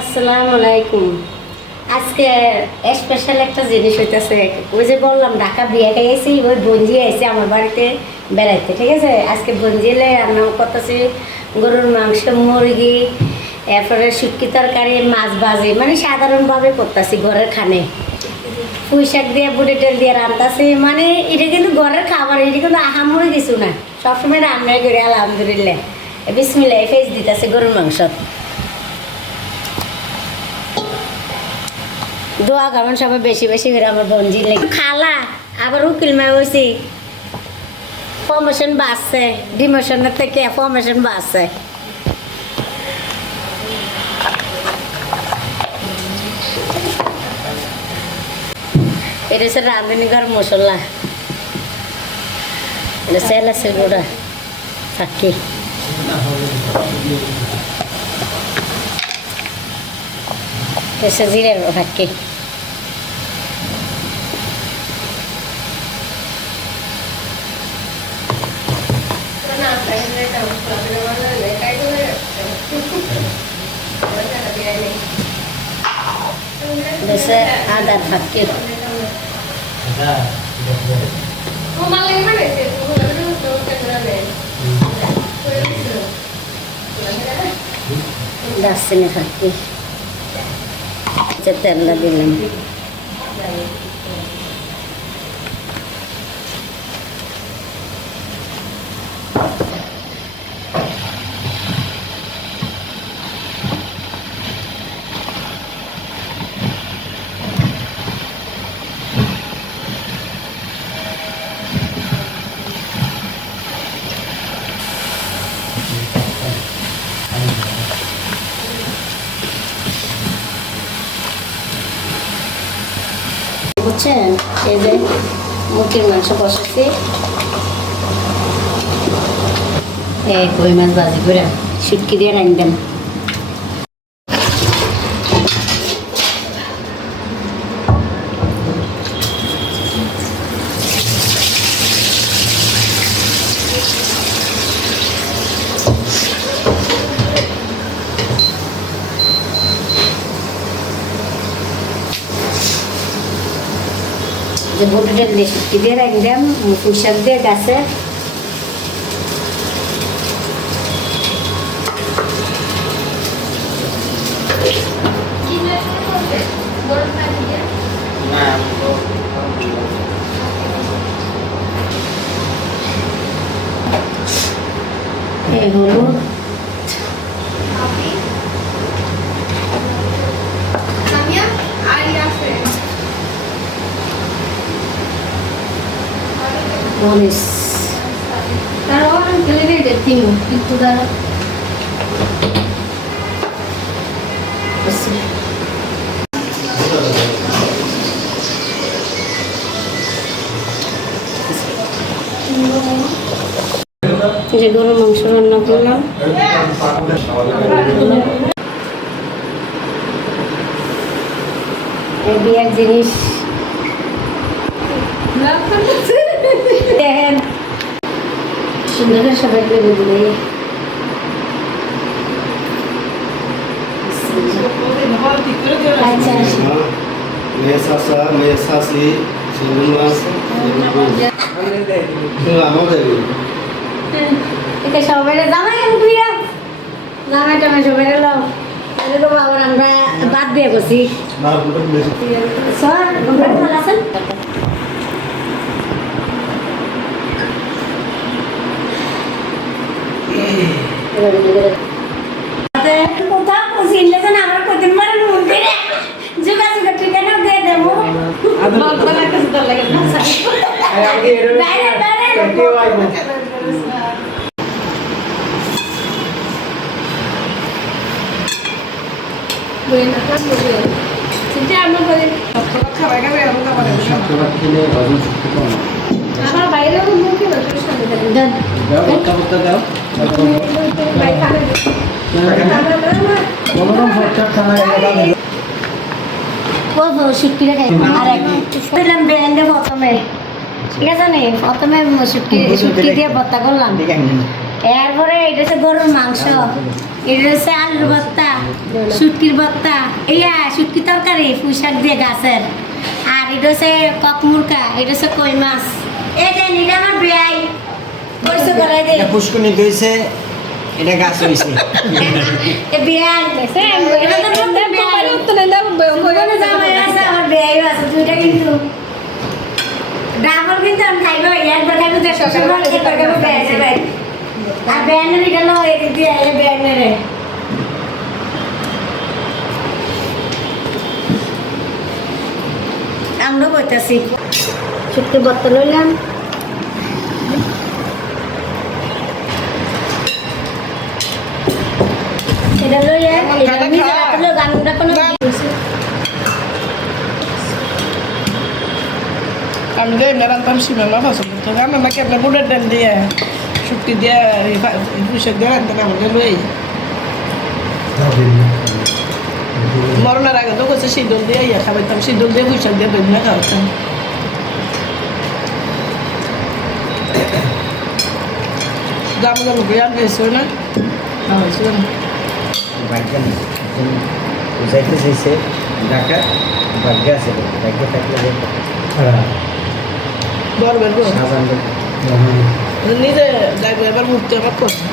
আসসালামু আলাইকুম। আজকে স্পেশাল একটা জিনিস হইতেছে। ওই যে বললাম ঢাকা বিয়ে খাইয়েছি, ওই বঞ্জি আইছে আমার বাড়িতে বেড়াইতে, ঠিক আছে। আজকে বঞ্জিলে রান্না করতেছি গরুর মাংস, মুরগি, এরপরে শুটকি তরকারি, মাছ ভাজি, মানে সাধারণভাবে করতেছি ঘরের খানে। পুঁই শাক দিয়ে বুটের তেল দিয়ে রান্তাছি, মানে এটা কিন্তু ঘরের খাবার, এটা কিন্তু আহামরি কিছু না, সবসময় রান্নাই করি আলহামদুলিল্লাহ। বিসমিল্লাহ ফেস দিতেছে গরুর মাংস। দোয়া খাবেন সবাই বেশি বেশি করে আমার বঞ্জি লেগে খালা। আবার উকিল মা হয়েছি, প্রমোশন বাড়ছে, ডিমোশনের থেকে প্রমোশন বাড়ছে। এটা হচ্ছে রাঁধুনিঘর মশলা, এটা সেলাসের গুঁড়া থাকি, জিরে থাকি। Biasa ada fakir. Das ini fakir. Cetar lah bilang. বুঝছেন, এই যে মুরগির মাংস বসাচ্ছি, এই কই মাছ ভাজি করে শুটকি দিয়ে রাখবেন। যে বুটের দিয়ে শুটকি দিয়ে রাখলাম, পুঁই শাক দিয়ে গাছে এই হলুদ, মরিচ, তার অনেক গেলে দেখি কিন্তু তারা যে গরুর মাংস রান্না করলাম, এই বিয়ের জিনিস দেখেন সুন্দর সবাই দিলে। আচ্ছা সবাই জামাই জামাই টামাই সবাই এলাম, আবার আমরা বাদ দিয়ে গেছি। ভালো আছেন? আমার বাইরেও মুখে শুটকিটা খাই আর দিলাম বেরেন্ডে প্রথমে, ঠিক আছে নি, প্রথমে শুটকি দিয়ে ভর্তা করলাম, এরপরে এটা হচ্ছে গরুর মাংস, এটা হচ্ছে আলুর ভর্তা, শুটকির ভর্তা, ইয়া শুটকি তরকারি পুঁই শাক দিয়ে গাছের, আর এটা হচ্ছে কক মুরগা, এটা হচ্ছে কই মাছ। এই যে এটা আমার বিয়াই পরিচয় করাই দে। এটা পুষ্কুনি হয়েছে, এটা গাছ হয়েছে। এ বিয়াই এটা তো বলতে বিয়াই সুগনে জামাই আছে, আমার বিয়াইও আছে, দুইটা কিন্তু ডাবল কিন্তু আমি খাইবো, একবার খাইবো দেড়শো টাকা, একবার খাইবো বেড়ে ভাই। আর ব্যানের গেল এদিক দিয়ে আইলে ব্যানেরে আমরা বইতেছি শুটকি ভর্তা লইলাম। এটা লইয়া এটা নিজে রাখতে লোক আমরা কোনো আমি যে এমনি রান্তাম সিমের মাছ পছন্দ তো রান্না না কেমন বুড়ের ডাল দিয়ে শুক্তি দিয়ে পুষক দিয়ে রান্তাম আমাদের লই মরণের আগে তো করছে শীতল দিয়ে ইয়ে খাবাইতাম, শীতল দিয়ে পুষক দিয়ে বেদনা খাওয়াতাম। দাম দাম করে আর গেছো না খাওয়াইছিলাম। ভাগ্য নেই, বুঝাইতে চাইছে ঢাকা ভাগ্য আছে, ভাগ্য থাকলে বরবের সাজান নিজে যাইবো এবার মুক্তি আবার করবো।